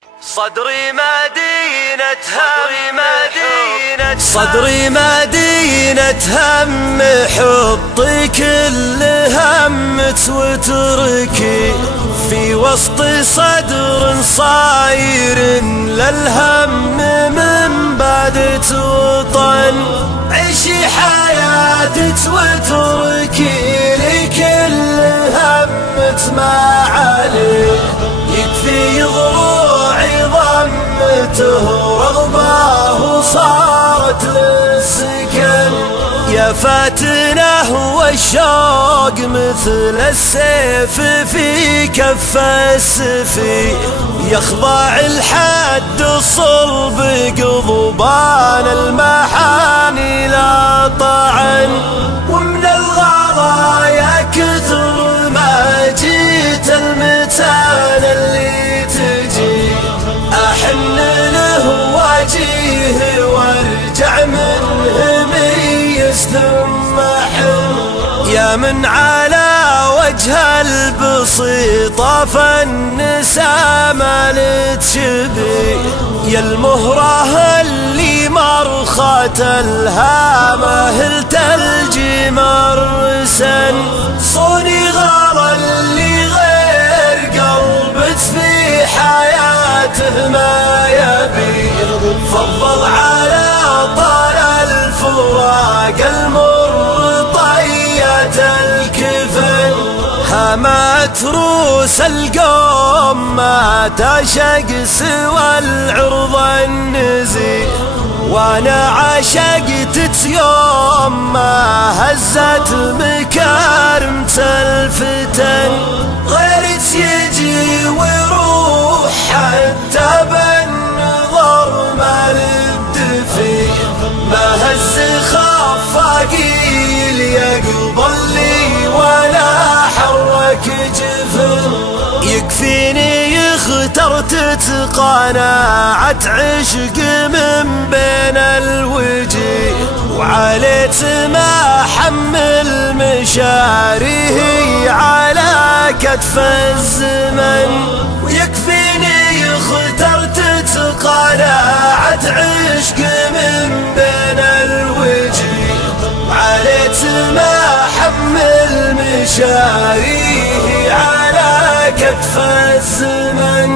صدري مدينة هم، حطي كل همك وتركي في وسط صدر صاير للهم من بعد توطن. عيشي حياتك وتركي لي كل همك ما عليه، يكفي ضلوعي ضمته رغباه صارت للسكن. يا فاتنه والشوق مثل السيف في كف السفي، يخضع الحد الصلب قضبان المحاني لا طعن. ومن الغضايا كثر ما جيت المتان اللي تجي، أحن له واجيه وارجع منه ميز ثم حن. يا من على وجه البسيطة فالنساء ما لتشبي، يا المهره اللي مرخت الهامه التلجي مرسن. صوني غار اللي غير قلبك في حياته ما يبي، فضل على طال الفراق المر طية الكفن. هامت روس القوم ما تشق سوى العرض النزي، وانا عشقتك يوم ما هزت مكارمة الفتن. غيرك يجي ويروح حتى بالنظر ما للدفي، ما هز خفاقيل يقبل لي ولا حرك جفن. يكفيني اخترت قناعة عشق من بين الوجي، وعليت ما حمل مشاريه على كتف الزمن. ويكفيني اخترت قناعة عشق من بين الوجي، وعليت ما حمل مشاريه على كتف الزمن.